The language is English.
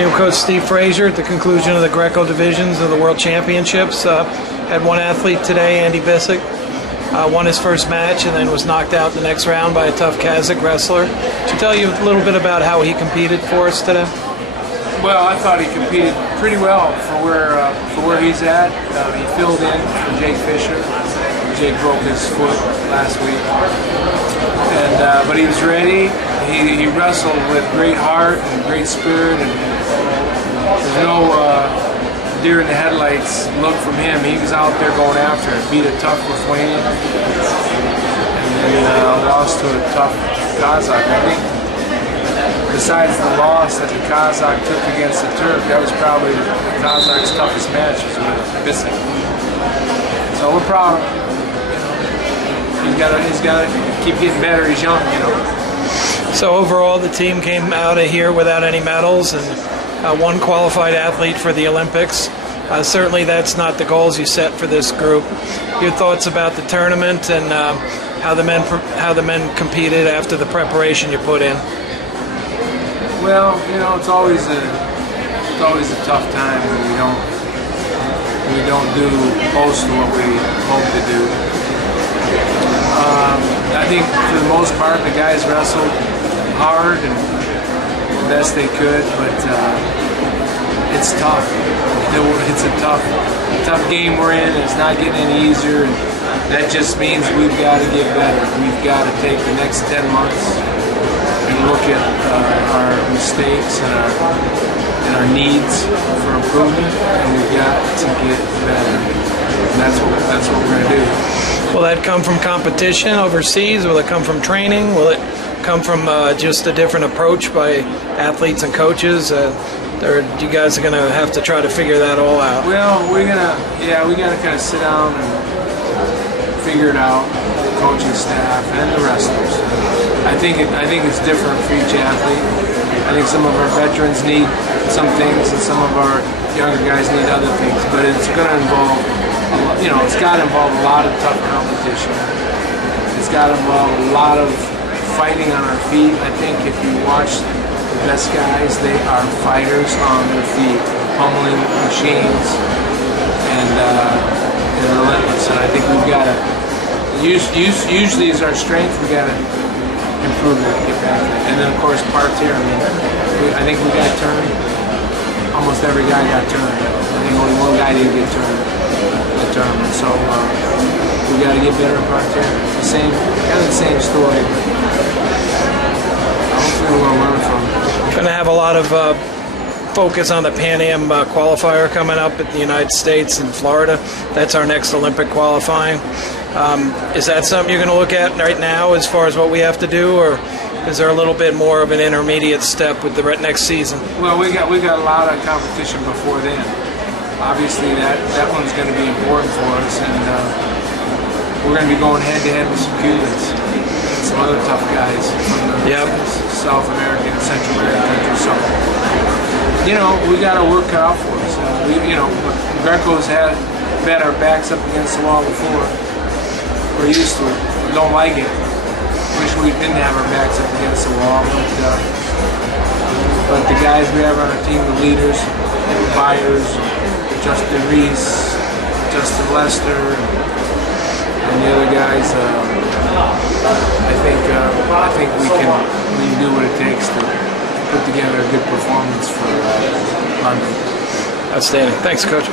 Being Coach Steve Fraser at the conclusion of the Greco divisions of the World Championships. Had one athlete today, Andy Bissek, won his first match and then was knocked out in the next round by a tough Kazakh wrestler. Could you tell you a little bit about how he competed for us today? Well, I thought he competed pretty well for where he's at. He filled in for Jake Fisher. Jake broke his foot last week, and but he was ready. He wrestled with great heart and great spirit, and there's no deer in the headlights look from him. He was out there going after it. Beat a tough Lithuanian, and then lost to a tough Kazakh. I think besides the loss that the Kazakh took against the Turk, that was probably the Kazakh's toughest match was with Bissek. So we're proud of him. He's got to keep getting better. He's young, you know. So overall, the team came out of here without any medals and one qualified athlete for the Olympics. Certainly, that's not the goals you set for this group. Your thoughts about the tournament and how the men competed after the preparation you put in? Well, you know, it's always a tough time when we don't do most of what we hope to do. I think for the most part the guys wrestled hard and the best they could, but it's tough. It's a tough game we're in. It's not getting any easier, and that just means we've got to get better. We've got to take the next 10 months and look at our mistakes and our needs for improvement, and we've got to get better. And that's what we're going to do. Will that come from competition overseas? Will it come from training? Will it come from just a different approach by athletes and coaches? Or you guys are going to have to try to figure that all out? Well, we got to kind of sit down and figure it out, the coaching staff and the wrestlers. I think it's different for each athlete. I think some of our veterans need some things and some of our younger guys need other things, but it's going to involve, it's got to involve a lot of tough competition. It's got to involve a lot of fighting on our feet. I think if you watch the best guys, they are fighters on their feet, pummeling machines, and they're relentless. And I think we've got to, usually is our strength, we've got to improve it, get back there. And then of course parts here, I think we got turned. Almost every guy got turned. I think only one guy didn't get turned in the tournament. So we got to get better at parts here. It's kind of the same story. Hopefully we'll learn from it. Going to have a lot of focus on the Pan Am qualifier coming up in the United States in Florida. That's our next Olympic qualifying. Is that something you're going to look at right now as far as what we have to do, or is there a little bit more of an intermediate step with the next season? Well, we got a lot of competition before then. Obviously, that one's going to be important for us, and we're going to be going head-to-head with some Cubans and some other tough guys from the South American and Central American countries. So, we got our work cut out for us. Greco's had our backs up against the wall before. We're used to it. We don't like it. Wish we didn't have our backs up against the wall, but the guys we have on our team, the leaders, the Byers, Justin Reese, Justin Lester, and the other guys, I think we can do what it takes to put together a good performance for London. Outstanding. Thanks, Coach.